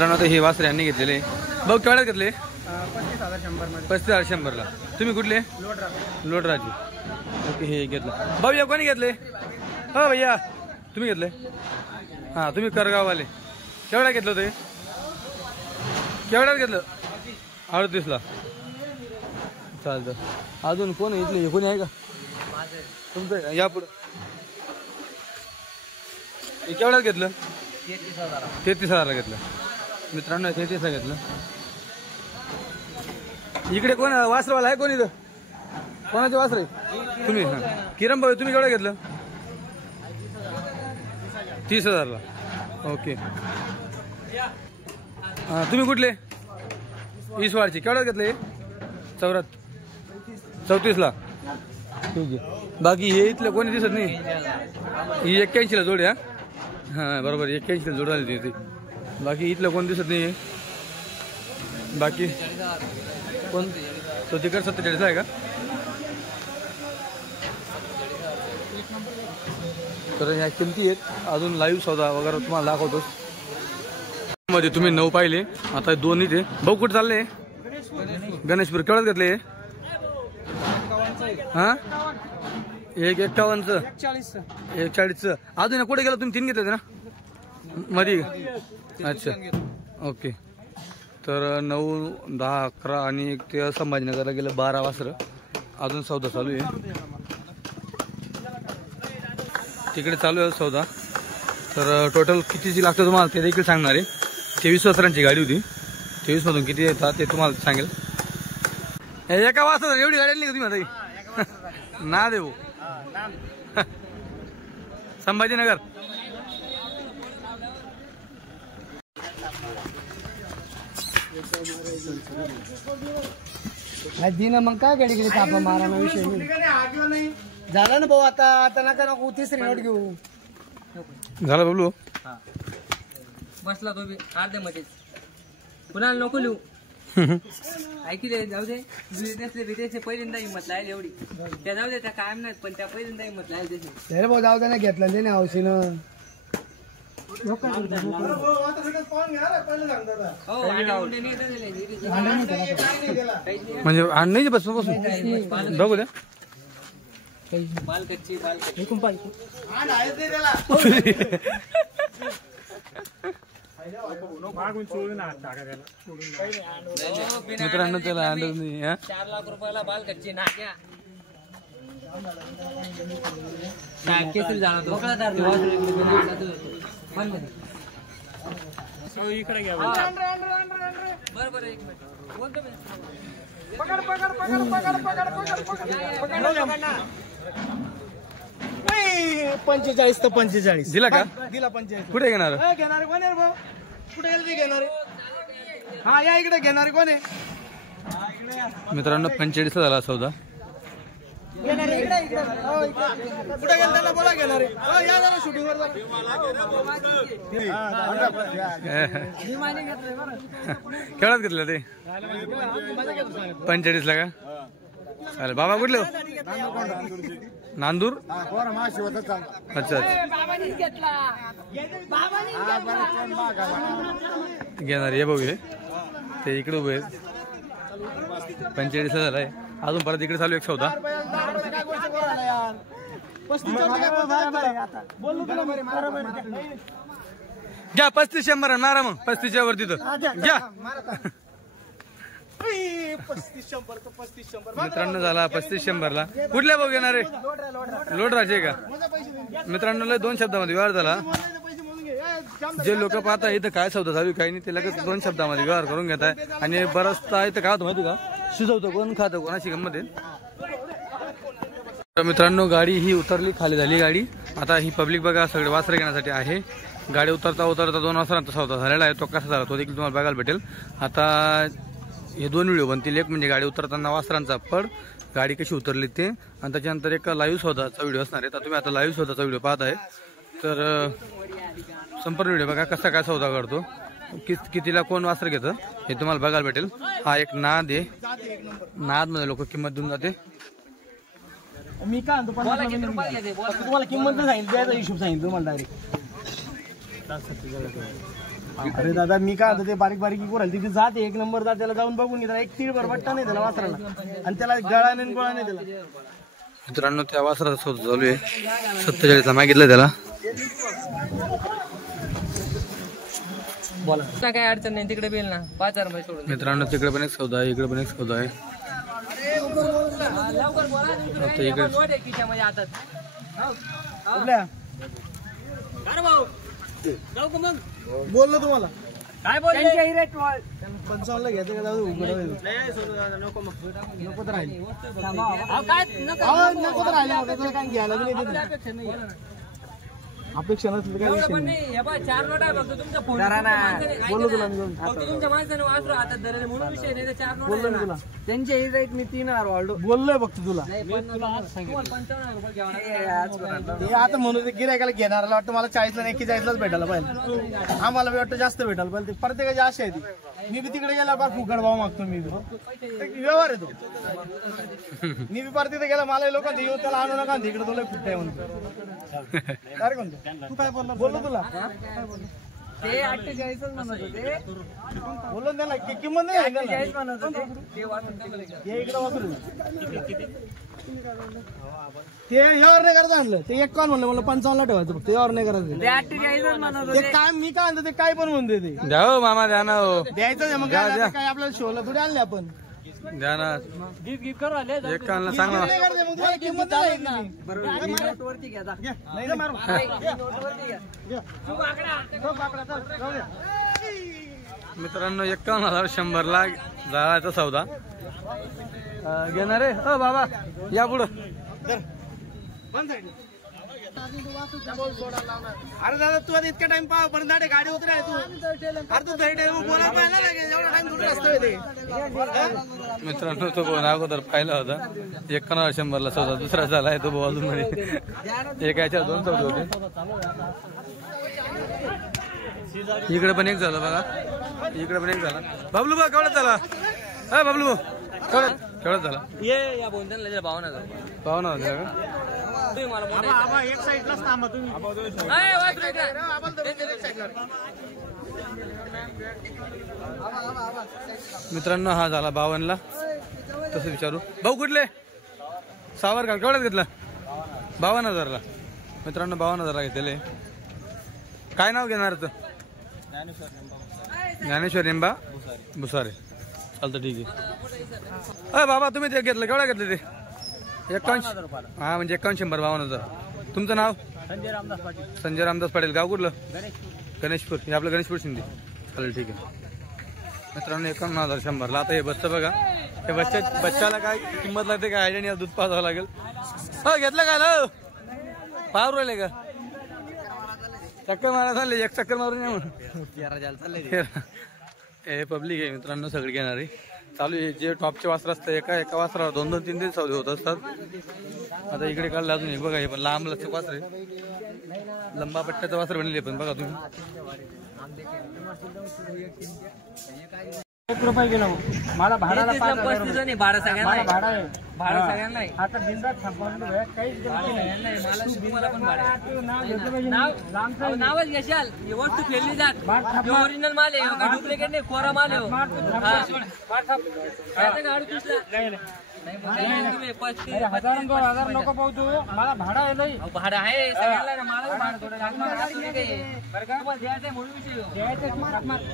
तर हे वासरे यांनी घेतलेले भाऊ केवढ्यात घेतले 35,100 ला तुम्ही कुठले लोडराजी ओके हे घेतलं भाऊ या कोणी घेतले हो भैया तुम्ही घेतले हां तुम्ही करगाववाले केवढ्या घेतलं ते केवढ्यात घेतलं 38ला चालतं अजून कोण इथले कोणी आहे का तुमचं या पुढं केवढ्यात घेतलं 33,000ला घेतलं मित्रांनो 33ला घेतलं इकडे कोण वासरवाला आहे कोण इथं कोणाचे वासरे तुम्ही हां किरण भाऊ तुम्ही केवढं घेतलं 30,000ला ओके हां तुम्ही कुठले ईसवाडचे केवढ्यात घेतले 34ला ठीक आहे बाकी हे इथलं कोणी दिसत नाही ही 81ला जोड आहे हां बरोबर 81ला जोड आली ती बाकी इथलं कोण दिसत नाही बाकी कोण तो तिकड 47 आहे का तर ह्या किमती आहेत अजून लाईव्ह सौदा वगैरे तुम्हाला दाखवतो मध्ये तुम्ही 9 पाहिले आता 2 इथे भाऊ कुठे चालले गणेशपूर केवढ्यात घेतले हां 51चं 41चं अजून कुठे गेला तुम्ही 3 घेतले ना मध्ये अच्छा ओके तर 9, 10, 11 आणि एक ते संभाजीनगरला गेलं 12 वासरं अजून सौदा चालू आहे तिकडे चालू आहे सौदा तर टोटल कितीची लागतं तुम्हाला ते देखील सांगणार आहे 23 वासरांची गाडी होती 23 मधून किती येतात ते तुम्हाला सांगेल एका वासरा एवढी गाडी आली का तुम्ही आता ना देऊ संभाजीनगर दिन मग काय गाडी गेली तापा मारा विषय झाला ना भाऊ आता नका नको तिसरी नोट घेऊ झालं बबलू बसला तो अर्धे मध्येच कुणाला नको लिहू ऐकले जाऊ दे विदेशले पहिल्यांदा हिंमत लागेल एवढी त्या जाऊ दे त्या कायम नाहीत पण त्या पहिल्यांदा हिंमत लागेल त्याची भाऊ जाऊ दे ना घेतलं ते ना हौशीनं म्हणजे नाही बसून बसून बघू द्या बालकच्ची मित्रांनो त्याला अंदाज नाही 4 लाख रुपयाला बालकच्ची नाक्या इकडे घ्या बरोबर 45 तर 45 दिला का दिला 45 कुठे घेणार घेणारे कोण आहे भाऊ कुठे गेले घेणारे हा या इकडे घेणारे कोण आहे मित्रांनो 45 झाला सौदा कुठे गेले त्यांना बोला घेणारे या जरा शूटिंग वर केवढ्यात घेतलं ते 45 ला का चालेल बाबा कुठले नांदूर अच्छा घेणार ये भाऊ हे ते इकडे उभे 45 झालाय अजून परत इकडे चालू एक सौदा घ्या 35 मारा मग 35 वरती तर घ्या मित्रांनो झाला 35 ला कुठल्या भाऊ घेणार आहे लोडराचे का मित्रांनो लय 2 शब्दामध्ये व्यवहार झाला जे लोक पाहता इथं काय सौदा चालू काही नाही ते लगेच 2 शब्दामध्ये व्यवहार करून घेत आहे आणि बरंचदा इथं काय होतं माहिती का शिजवतो कोण खातं कोणाची गंमत आहे मित्रांनो गाडी ही उतरली खाली झाली गाडी आता ही पब्लिक बघा सगळे वासरे घेण्यासाठी आहे गाडी उतरता 2 वासरांचा सौदा झालेला आहे तो कसा झाला तो देखील तुम्हाला बघायला भेटेल आता हे 2 व्हिडिओ बनतील एक म्हणजे गाडी उतरताना वासरांचा पड गाडी कशी उतरली ते आणि त्याच्यानंतर एक लाईव्ह सौदाचा व्हिडिओ असणार आहे तर तुम्ही आता लाईव्ह सौदाचा व्हिडिओ पाहत आहे तर संपूर्ण व्हिडिओ बघा कसा काय सौदा करतो कितीला कोण वासर घेतं हे तुम्हाला बघायला भेटेल हा एक नाद आहे नाद मध्ये लोक किंमत देऊन जाते मी काय तुम्हाला किंमत सांगितली हिशोब सांगितलं तुम्हाला डायरेक्ट अरे दादा मी काय होतं ते बारीक बारीक राहिली तिथे जाते एक नंबर जात त्याला जाऊन बघून घेतला एक तीळ बट्टा नाही त्याला वासराला आणि त्याला गळा नाही गोळा नाही त्याला. मित्रांनो त्या वासराचा शोध चालू आहे. 47ला मागितलं त्याला. बोला काय अडचण नाही तिकडे बेल ना 5,000 रुपये सोडून. मित्रांनो तिकडे पण एक सौदा आहे, इकडे पण एक सौदा आहे. लवकर बोला आता इकडे नोट आहे खिशामध्ये हातात. कुठल्या अरे भाऊ जाऊ का मग? बोललो तुम्हाला काय बोलले? 55ला घ्यायचं का दादा नको मग नको तर राहिले काय नको तर राहिले त्याला काय घ्यायला बी नाही देत. अपेक्षा नसली काय विषय पण नाही. नाही हे बघ 4 नोट आहे फक्त तुमच्या फोन बोललो तुला मी फक्त तुमच्या माणसाने वासरू हातात धरले म्हणून विषय नाही. 4 नोट बोललो मी तुला त्यांचे हे रेट मी 3,000 वाढलो. बोललोय फक्त तुला 55,000 रुपये घ्यावा. ते आता म्हणून ते गिरायकाला घेणाराला वाटतं मला 40ला 41लाच भेटायला पाहिजे. आम्हाला बी वाटतं जास्त भेटायला पाहिजे. प्रत्येकाची आशा आहे ती. मी बी तिकडे गेला फार फुकट भाव मागतो मी बी. व्यवहार आहे तो. मी बी पार तिथे गेला मला लोक येऊ त्याला आणू नका तिकडे तुला फुटताय म्हणतो. अरे कोणतं तू काय बोलला बोललो तुला ते 48 म्हणत होते. बोललो त्याला किंमत नाही आहे त्याला. 48 म्हणत होते. ते वाचून टाकलं. हे इकडे वापरू ते यावर नाही करायचं आणलं ते एक कॉल म्हणलं मला 55ला ठेवायचं फक्त यावर नाही करायचं. ते 48 म्हणत ते होते. काय मी काय म्हणतो ते काय पण म्हणते ते द्या हो मामा, द्या ना हो, द्यायचं आहे. मग काय काय आपल्याला शोला थोडी आणले आपण द्या ना. गिफ्ट करू आले. एक कानला सांग ना. नाही करायचं, मग तुम्हाला किंमत नाही आहे ती. बरोबर नोट वरती घ्या जा. नाही ना मारू. नोट वरती घ्या. मित्रांनो 51,100ला जायचा सौदा घेणार आहे. हो बाबा या पुढं. अरे दादा तू आता इतका टाइम पाहा पण दाडे गाडी उतर आहे तू. अरे तू थर्ड टाइम बोलायला पाहिला लागेल एवढा टाइम थोडी असतो ते. मित्रांनो तो भाऊ अगोदर पाहिला होता. 51,100ला सौदा दुसरा झालाय तो भाऊ अजून मध्ये. एक याच्या 2 सौदे होते. इकडे पण एक झालं बघा. इकडे पण एक झाला. बाबलू बा केवढ्यात झाला? हा बाबलू भाऊ केवढ्यात झाला? ये या बोलताना 52,000. 52,000 का? तुम्ही मला मोठे एक साईडलाच थांबा तुम्ही. ए, वासरू इकडे. मित्रांनो हा झाला 52ला. तसं विचारू भाऊ कुठले? सावरकर केवढ्यात घेतला? 52,000ला. मित्रांनो 52,000ला घेतलेले. काय नाव घेणार तर? ज्ञानेश्वर निंबा भुसारे. चालतं ठीक आहे. बाबा तुम्ही ते घेतलं केवढ्या घेतले ते? 51. हा म्हणजे 51,152,000. तुमचं नाव? संजय रामदास पाटील. संजय रामदास पाटील. गाव कुठलं? गणेशपूर. हे आपलं गणेशपूर शिंदे. चालेल ठीक आहे. मित्रांनो 51,100ला. आता हे बच्चं बघा. हे बच्चाला काय किंमत लागते काय आयडिया नाही. दूध पाजावं लागेल. हो घेतलं काय लो? पावर राहिले का? चक्कर मारा चालले. एक चक्कर मारून या म्हणून. हे पब्लिक आहे मित्रांनो सगळे घेणारे. चालू आहे जे टॉपचे वासर असतात एका वासरावर 2-2, 3-3 सौदे होत असतात. आता इकडे काढलं अजून हे बघा. हे पण लांब लचक वासर आहे. लंबा पट्ट्याचं वासर बनले पण बघा तुम्ही. 1 रुपये किलो मला भाडाला 5,000 नाही भाडं सगळ्यांना आहे. भाडा आहे. भाडं सगळ्यांना आहे. आता बिंदात थांबवलं काहीच गरज नाही. मला तुम्हाला पण भाडं आहे. नाव घेतलं पाहिजे. नाव नावच घेशाल. ही वस्तू फेरली जात. ओरिजिनल माल आहे. डुप्लिकेट नाही. कोरा माल आहे. गाडी तुम्ही 1,000 नको पाहतो मला भाडा आहे नाही. भाडं आहे सगळ्यांना ना. मला भाडं थोडं लागणार. तुम्ही काही बरं का तुम्हाला द्यायचं आहे म्हणून विषय हो.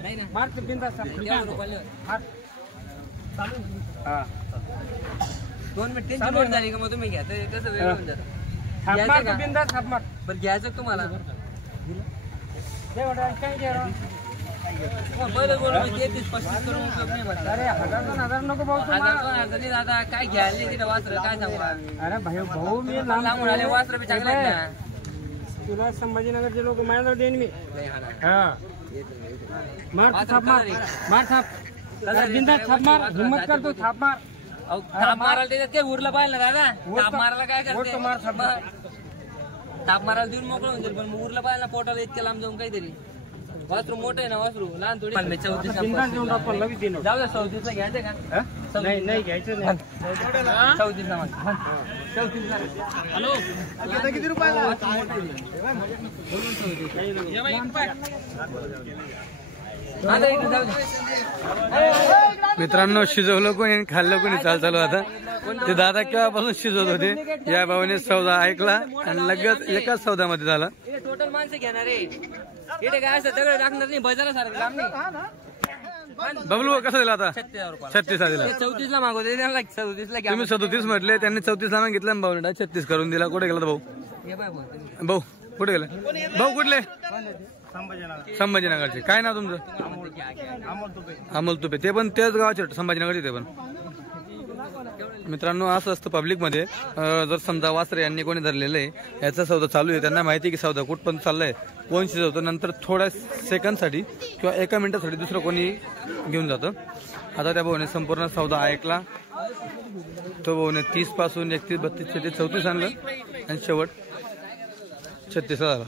नाही ना. मार्च बिंदास 2 मिनिट त्यांची नोट झाली का मग तुम्ही घ्या. तर कसं वेळ होऊन जातं. बिंदास बरं घ्यायचं तुम्हाला पहिलं बोलून 33-35 करून उपयोग नाही म्हणतात. अरे 1,000 नको पाहतो. 1,000 नाही दादा काय घ्यायला नाही तिथे वासरं काय सांगू. अरे भाऊ मी लांबून आले वासरं बी चांगले आहेत ना. तुला संभाजीनगरचे लोक माझ्याजवळ देईन मी. नाही हा ना. हा मार थाप मार थाप बिंदास थाप मार. हिम्मत करतो थाप मार. अहो, ताप मारायला त्याच्यात काही उरलं पाहिजे ना दादा. ताप मारायला काय करते मग? ताप मारायला देऊन मोकळं होऊन जाईल पण मग उरलं पाहिजे ना पोटाला इतक्या लांब जाऊन काहीतरी. वासरू मोठं आहे ना वासरू लहान थोडी. 34 जाऊ द्या 34ला घ्यायचं का? नाही घ्यायचं नाही. 34ला हॅलो किती रुपयाला? आता इकडे जाऊ दे. मित्रांनो शिजवलं कोणी आणि खाल्लं कोणी चालू आता ते दादा केव्हापासून शिजवत होते. या भावाने सौदा ऐकला आणि लगेच एकाच सौद्यामध्ये झाला. इथे टोटल माणसं घेणार आहे. इथे काय असं दगड टाकणार नाही, बाजारासारखं काम नाही. बबलू भाऊ कसं दिला आता? 36,000 रुपये. 36 ला दिला. 34 ला मागवते त्याला, 37 ला घ्या. तुम्ही 37 म्हटले, त्यांनी 34 ला मागितलं भाऊ 36 करून दिला. कुठे गेला भाऊ? हे बघ मग. भाऊ कुठे गेला? भाऊ कुठले? संभाजीनगरचे. काय नाव तुमचं? अमोल तुपे. ते पण त्याच गावाचे संभाजीनगरचे ते पण. मित्रांनो असं असतं पब्लिक मध्ये, जर समजा वासरे यांनी कोणी धरलेलं आहे, याचा सौदा चालू आहे, त्यांना माहिती की सौदा कुठपर्यंत चाललाय, कोण शिजवतं, नंतर थोड्या सेकंदसाठी किंवा एका मिनिटासाठी दुसरं कोणी घेऊन जातं. आता त्या भाऊने संपूर्ण सौदा ऐकला. तो भाऊने 30 पासून 31, 32, 33, 34 आणलं आणि शेवट 36 झाला.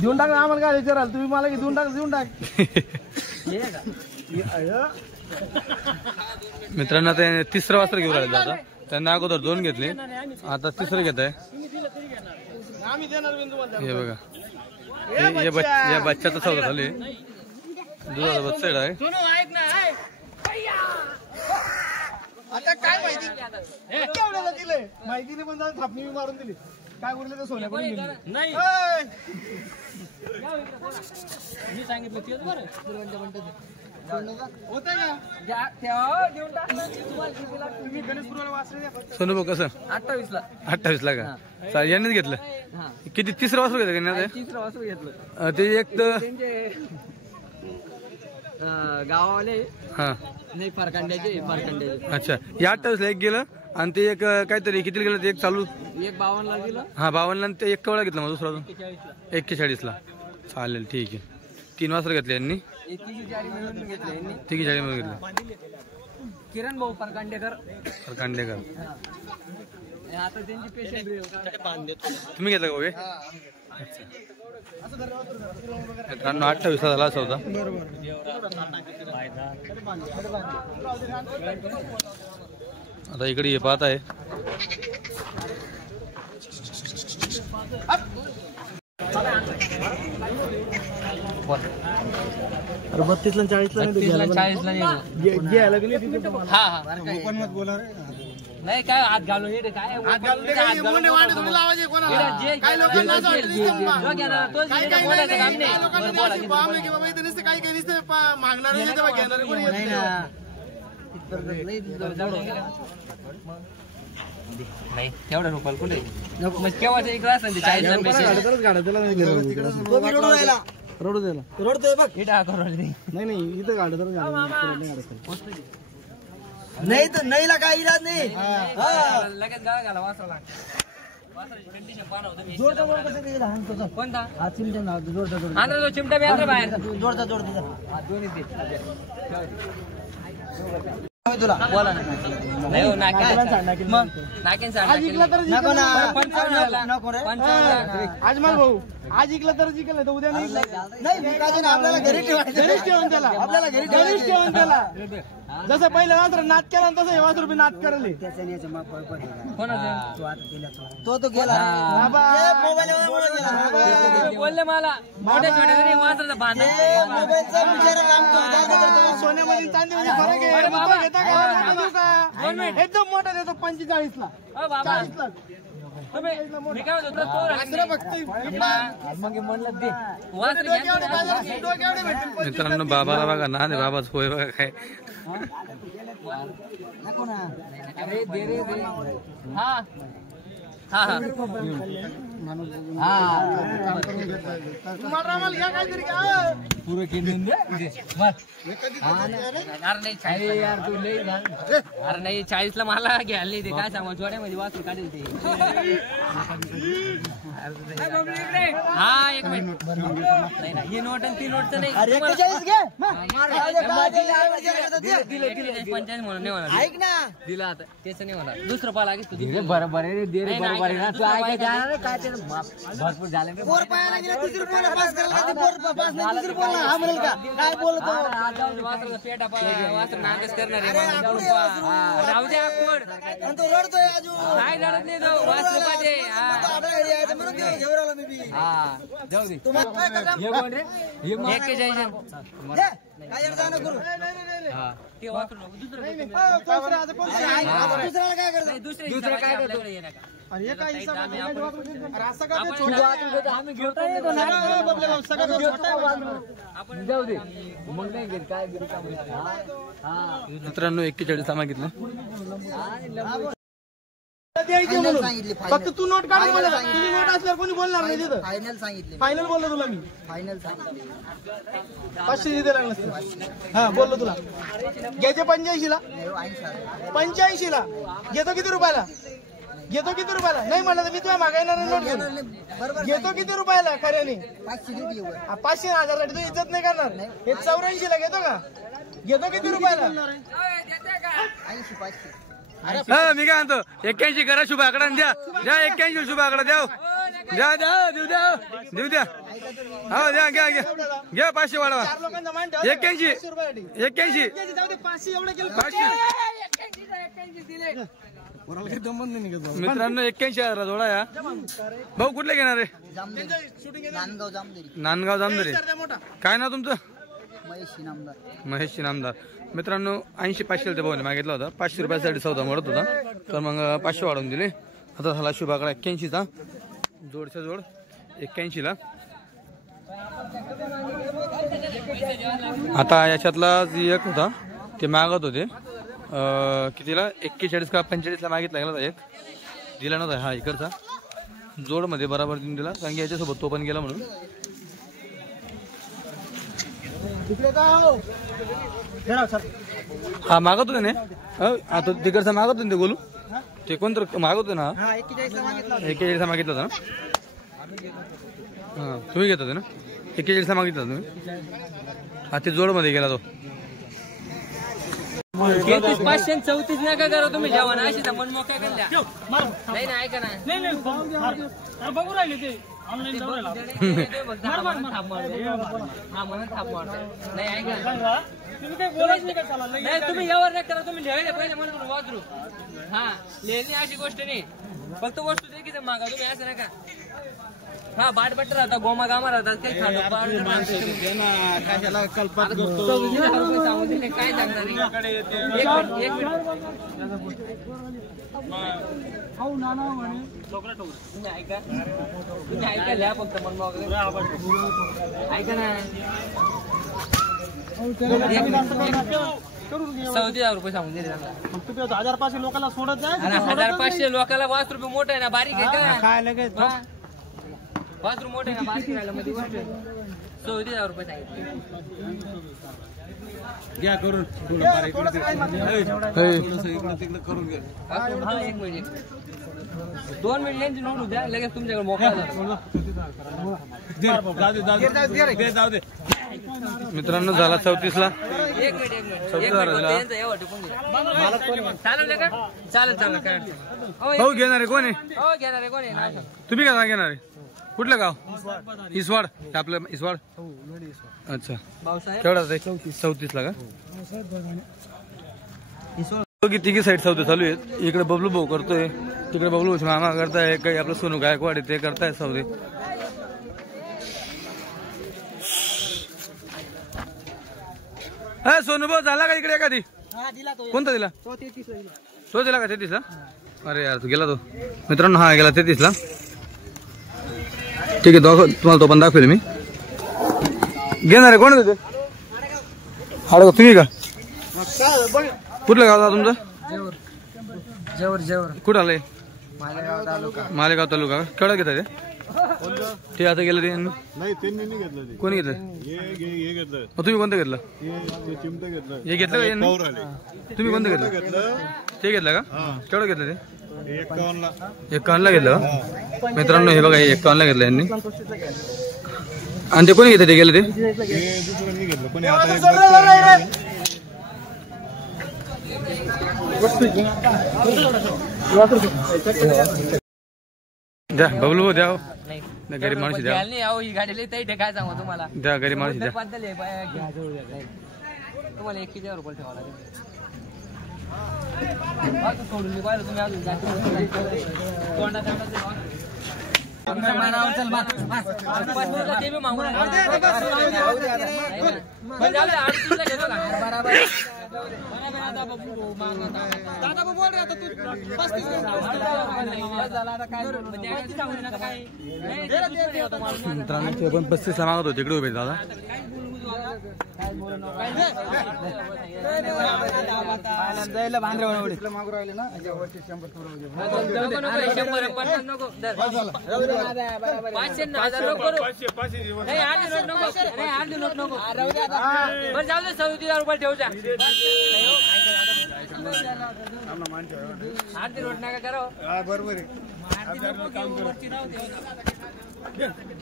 देऊन टाक आम्हाला काय विचाराल तुम्ही, मला की देऊन टाक. मित्रांनो ते तिसरं वास्त्र घेऊन राहिले आता. त्यांना अगोदर 2 घेतले, आता तिसरं घेत आहे. आम्ही देणार बिंदू म्हणतात. हे बघा, या बच्चाचा सौदा चालू आहे. दुधाचा बच्चा आहे. आता काय माहिती केवढ्याला दिलंय माहितीने पण जाऊन थापणी मारून दिली. काय बोलले तर सोन्या पण नाही मी सांगितलं तेच बरं. होतंय का तुम्ही गणेशपुराला वाचले सोनू भाऊ कसं? 28 ला. 28 ला का? यांनीच घेतलं. किती तिसरं वासरू घेतलं? तिसरं वासरू घेतलं. ते एक तर गावाले हा नाही फरकांड्याचे. अच्छा, या 28 ला एक गेलं आणि ते एक काहीतरी किती गेलं ते एक चालू. एक 52 ला गेलं. हा 52 ला ते एक कवळा घेतला मग दुसरा 41 ला. चालेल ठीक आहे. 3 वासरं घेतले यांनी. 31 जाळी मिळून घेतले यांनी. 3 जाळी मिळून घेतले. किरण भाऊ फरकांडेकर. आता त्यांची पेशंट तुम्ही घेतला का भाऊ? मित्रांनो 28 झाला सौदा. आता इकडे हे पाहत आहे. अरे 32 ला 40 ला 40 ला घ्यायला गेले तिथे. हा नाही काय हात घालून येते काय काय मागणार नाही तेवढ्या रुपयाला कुठे केव्हाच एक ग्लास रडू द्यायला नाही इथं गाड तर नाही तर नाही ला काही इलाज नाही. लगेच गाळा घाला वासराला. कंडिशन पाहणार होतं मी. कोणता? आंध्र जो चिमटा बी आंध्र बाहेर जोडता दोन्ही दे. बोला ना. नाही हो नाकेन आज मला भाऊ आज इकला तर जिंकलं तर उद्या नाही. आपल्याला घरी ठेवून त्याला जसं पहिलं वासर नाच केला तसं हे वासर बी नाच करले. तो गेला बोलले मला मोठ्या छोट्या तरी वासराचा बांधा सोन्यामध्ये चांदीमध्ये फरक आहे. एकदम मोठा देतो 45 ला. मित्रांनो बाबाला बघा ना, बाबाच होय बघा काय. हा हा हा पुरं केलं अरे नाही 40 ला मला घ्यायला नाही ते काय सांगा जोड्यामध्ये वाचून काढेल ते. हा नाही नाही, ही नोट आणि ती नोटचं नाही. अरे 41 घे. पंचायत म्हणून नाही म्हणा. ऐक ना. दिला आता त्याचं नाही म्हणा. दुसरं पाला लागेल तू दिलं. बरोबर आहे दे रे, बरोबर आहे ना. तू ऐकायचं काय ते भरपूर झालं रे. पोर पायाला गेला 30 रुपयाला पास करायला का ते पोर पास नाही 30 रुपयाला हा म्हणेल का काय बोलतो वासराला पेटा वासर नागच करणार आहे म्हणून. राहू दे आकोड. आणि तो रडतोय अजून काय लढत नाही तो वासरू पाहिजे. आपल्या घरी यायचं म्हणून ते घेऊन आलो मी बी. हा जाऊ दे. तुम्हाला काय करता हे कोण रे? हे मग 41. दे. काय अडचण नको करू ते वासरू नको. दुसरं दुसऱ्याला काय करता दुसरं काय करतो ये नका. अरे हे काय हिसाब आहे? अरे असं का ते आपण छोटा आहे? आम्ही घेतो येतो ना. सगळं बबले भाऊ, सगळं छोटा आहे. आपण जाऊ दे. मग नाही घेत काय घेत काम. हा मित्रांनो 41 मागितलं. द्यायची म्हणून. सांगितली फक्त तू नोट काढ मला. तुझी नोट असल्यावर कोणी बोलणार नाही तिथं. फायनल सांगितले फायनल बोललो तुला मी. फायनल सांगितले 500 जिथे लागलं असतं. हा बोललो तुला. घ्यायचे 85 ला. 85 ला घेतो किती रुपयाला? घेतो किती रुपयाला? नाही म्हणलं तर मी तुला मागायला नोट घेऊन. बरोबर घेतो किती रुपयाला खऱ्याने? 500 देऊ की एवढं? 500 1000 तू इज्जत नाही करणार. हे 84 ला घेतो का? घेतो किती रुपयाला? 80 500 हा मी काय म्हणतो 81 करा शुभ आकडा द्या. द्या 81 शुभ आकडा द्या. द्या द्या देऊ द्या देऊ द्या. हा द्या घ्या घ्या घ्या 500 वाढवा. 4 लोकांचा मान ठेव. 81 रुपयासाठी 81 जाऊ दे. 500 एवढे केलं. 500. मित्रांनो 81,000 जोडा या. भाऊ कुठले घेणार आहे? जामदेरी नांदगाव जामदेरी नांदगाव जामदरे. मोठा काय ना तुमचं? महेश नामदार महेश नामदार. मित्रांनो 80 500 भाऊने मागितला होता. 500 रुपयासाठी सौदा मोडत होता तर मग 500 वाढवून दिले. आता झाला शुभ आकडा 81चा. जोडच्या जोड 81 ला. आता याच्यातला एक होता ते मागत होते कितीला 41 का 45 ला मागितला गेला एक. दिला नव्हता हा इकडचा. जोड मध्ये बराबर देऊन दिला कारण की याच्यासोबत तो पण गेला म्हणून. तिकडे जाओ. जरा सर हा मागत होते ना. आता तिकडचा मागत होते ते गोलू. ते कोणतं मागत होते ना. हा 41 ला मागितला. 41 मागितला होता ना. हा तुम्ही घेत होते ना. 41 मागितला तुम्ही. हा ते जोड मध्ये गेला तो. 33 534 नका करा तुम्ही जेवण. अशी तर मन मोकळ्या केल्या. नाही ना ऐका ना. बघू राहिले ते ऑनलाईन नाही ऐका तुम्ही काय बोलायचं नाही का चला नाही तुम्ही यावर नाही करा. तुम्ही लिहायला पहिले म्हणून वाजरू. हा लिहिणे अशी गोष्ट नाही. फक्त वस्तू दे की मागा तुम्ही असं नका. हा बाटबट्ट राहता गोमा गामा राहतात काही खातो सांगू दिले काय सांगणार. एक मिनिट तुम्ही ऐका. तुम्ही ऐका लिहा फक्त मन वगैरे ऐका ना. 34,000 रुपये सांगून दिले. 1500 लोकांना सोडत जाय. 1500 लोकांना 5 रुपये मोठं आहे ना बारीक आहे का? काय लगेच 5 रुपये मोठं आहे ना बारीक राहिलं मध्ये गोष्ट. 34,000 रुपये सांगितले. घ्या करून हा 1 मिनिट 2 मिनिट यांची नोंद द्या लगेच तुमच्याकडे मोकळा जाऊ दे. मित्रांनो झाला 34 ला. 1 मिनिट यांचं यावं टिपून घ्या. चालेल का? चालेल चालेल काय अडचण नाही. भाऊ घेणार आहे कोण आहे? हो घेणार आहे कोण आहे नाव सांग. तुम्ही काय घेणार आहे? कुठलं गाव? इसवाड. आपलं इसवाड. अच्छा भाऊसाहेब केवढा 34 ला का? तिघी साईड सौदे चालू आहेत. इकडे बबलू भाऊ करतोय. तिकडे बबलू मामा करताय. काही आपलं सोनू गायकवाड ते करताय सौदे. हा सोनू भाऊ झाला का इकडे एखादी? कोणता दिला? तो दिला का 33 ला? अरे यार तू गेला तो. मित्रांनो हा गेला 33 ला. ठीक आहे तुम्हाला तो पण दाखवेल मी. घेणार आहे कोण देते? हाड तुम्ही का? कुठलं गाव तुमचं? जेवर कुठं आलंय? मालेगाव तालुका. मालेगाव तालुका. केवढा घेता ते? ते आता गेलं ते नाही त्यांनी नाही घेतलं ते. कोणी घेतलं हे घेतलं. मग तुम्ही कोणतं घेतलं हे चिमटं घेतलं. हे घेतलं का यांनी? पावर आले. तुम्ही कोणतं घेतलं घेतलं ते घेतलं का हा. केवढं घेतलं ते 51 ला. 51 ला घेतलं का? मित्रांनो हे बघा 51 ला घेतलं यांनी आणि ते कोणी घेतलं ते गेलं ते हे दुसऱ्यांनी घेतलं पण आता एक बघ द्या बबलू भाऊ द्या हो. द्या गरीब माणूस द्या घ्यायला नाही अहो, ही गाडी लई टाईट आहे, काय सांगू तुम्हाला. द्या गरीब माणूस द्या बद्दल आहे, बाया घ्या. तुम्हाला 21,000 रुपये ठेवावं लागेल. असं सोडून मी पाहिलं तुम्ही अजून जाती नाही. तोंडात आणायचं आहे. पस्तीसला ते बी मागून आहे. पण जाऊ दे, 38ला घेतो का? मित्रांनो ते पण 35 ला मागत होते इकडे उभे दादा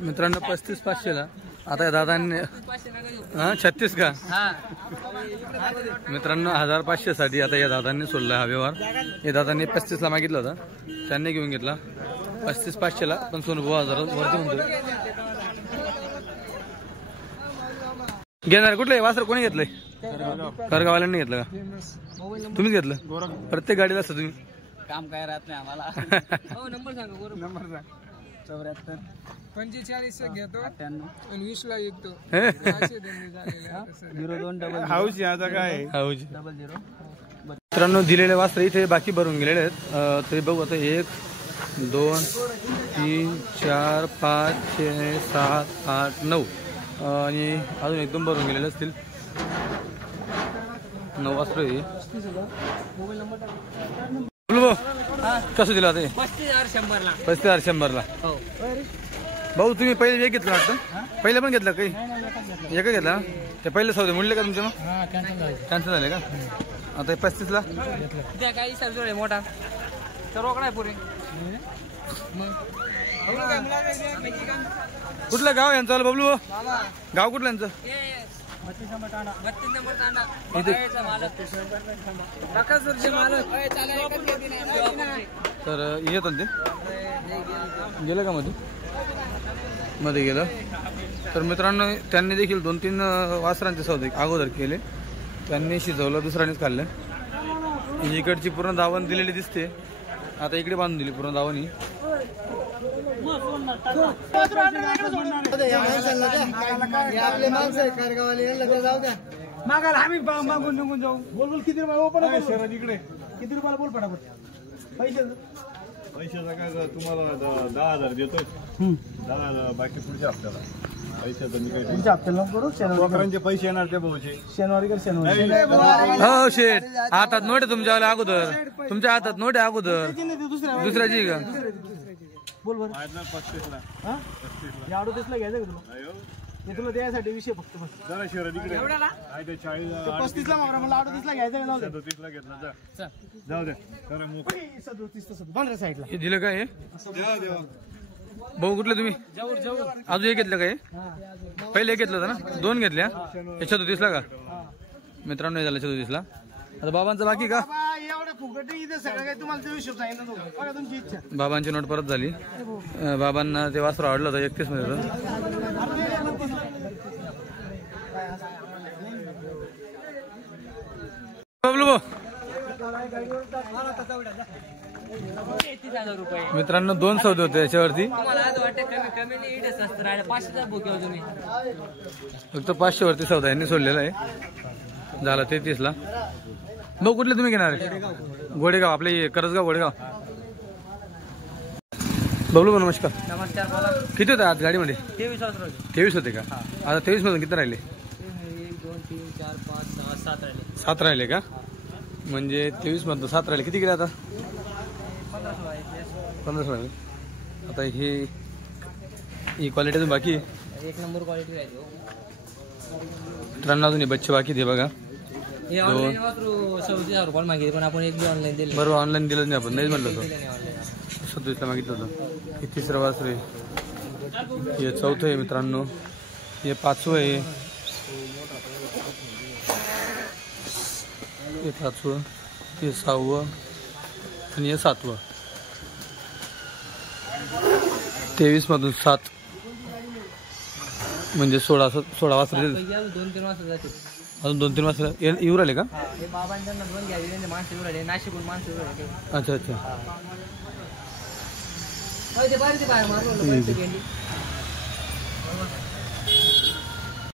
मित्रांनो 35,500 ला आता या दादांनी 36 का मित्रांनो 1,500 साठी आता या दादांनी सोडला हा व्यवहार. या दादांनी 35 ला मागितला होता त्यांनी घेऊन घेतला 35,500 ला पण सोनू 1000 वरती म्हणतो. घेणार कुठलंय वासर कोणी घेतलंय करगावाल्यांनी घेतलं का तुम्हीच घेतलं प्रत्येक गाडीला असतं तुम्ही काम काय राहत नाही आम्हाला. नंबर सांगा नंबर सांग 74 45 घेतो आणि 20 ला येतो. हाऊस आता काय हाऊजी. मित्रांनो दिलेले वास्त्र इथे बाकी भरून गेलेले आहेत तरी बघू आता 1 2 3 4 5 6 7 8 9 आणि अजून एकदम भरून गेलेले असतील 9 वास्त्र आहे. कसं दिलं आता 35,100 ला 35,100 ला भाऊ तुम्ही पहिले एक घेतलं वाटतं पहिले पण घेतलं काही एक घेतला ते पहिले सौदे म्हणले का तुमच्या मग कॅन्सल झाले का आता 35 ला त्या काही सर्जोड आहे मोठा तर रोकडा आहे पुरे. कुठलं गाव यांचं बबलू गाव कुठलं यांचं 32 नंबर तांडा इथे तर येत ते गेलं का मध्ये गेलं. तर मित्रांनो त्यांनी देखील 2-3 वासरांचे सौदे अगोदर केले त्यांनी शिजवलं दुसऱ्यानेच खाल्लं. इकडची पूर्ण दावण दिलेली दिसते आता इकडे बांधून दिली पूर्ण दावणी. आपले माणसं आहे कारगावाले यांना जाऊ द्या मागायला आम्ही मागून निघून जाऊ. बोल किती रुपये शहरात इकडे किती रुपयाला बोल पटापट पैशाचा काय तुम्हाला 10,000 देतोय 10,000 बाकी पुढच्या हप्त्याला पैसे तुमच्या हप्त्याला करू लोकांचे पैसे येणार ते भाऊचे शनिवारी कर शनिवारी हो शेठ हातात नोट आहे तुमच्या अगोदर तुमच्या हातात नोट आहे अगोदर दुसऱ्याची का बोल बरं 35 ला हा 38 ला घ्यायचं का तुला मी तुला द्यायसाठी विषय फक्त बस जरा शहरात इकडे आहे ते 40 35 ला मारा मला 38 ला घ्यायचं जाऊ दे 37 ला घेतला जा जाऊ दे जरा मोक 37 बंद साईडला हे दिलं काय देवा देवा भाऊ कुठलं तुम्ही अजून एक घेतलं काय पहिले एक घेतलं होतं ना 2 घेतल्या 36 ला का मित्रांनो हे झालं 36 ला. आता बाबांचं बाकी का एवढं फुकट इथे सगळं काही तुम्हाला ते विषय सांगितलं बघा तुमची इच्छा. बाबांची नोट परत झाली बाबांना ते वासरू आवडलं होतं 31 मध्ये होतं. बबलू भाऊ 33,000 रुपये मित्रांनो 2 सौदे होते याच्यावरती तुम्हाला आज वाटतं कमी नाही इथे स्वस्त राहिलं 5,000 बुके हो तुम्ही फक्त 500 वरती सौदा यांनी सोडलेला आहे झाला 33 ला. भाऊ कुठले तुम्ही घेणार गोडेगाव आपले करसगाव गोडेगाव. बबलू भाऊ नमस्कार. नमस्कार बोला. किती होते आज गाडीमध्ये 23 होते का आता 23 मधून किती राहिले 1 2 3 4 5 6 7 राहिले 7 राहिले का म्हणजे 23 मधून 7 राहिले किती गेले आता 15 राहिले. आता हे ही क्वालिटी अजून बाकी आहे. एक नंबर क्वालिटी राहिली हो. मित्रांनो अजून हे बच्चे बाकी ते बघा. हे ऑनलाईन वापरू 37,000 रुपये मागितले पण आपण एक बी ऑनलाईन दिले बरोबर ऑनलाईन दिलं नाही आपण, नाहीच म्हणलं तो नाही ऑनलाईन. 27 ला मागितलं होतं. हे तिसरं वासरू आहे, हे चौथं आहे मित्रांनो, हे पाचवं आहे, हे पाचवं, हे सहावं आणि हे सातवं. 23 मधून 7 म्हणजे 16 वासरू. पैकी अजून 2-3 वाजता जातील. अजून 2-3 वासरू येऊ राहिले का? हे बाबांच्या दोन घ्यावी त्यांचे माणसं येऊ राहिले, नाशिकहून माणसं येऊ राहिले. अच्छा अच्छा. ते बाहेर मारलं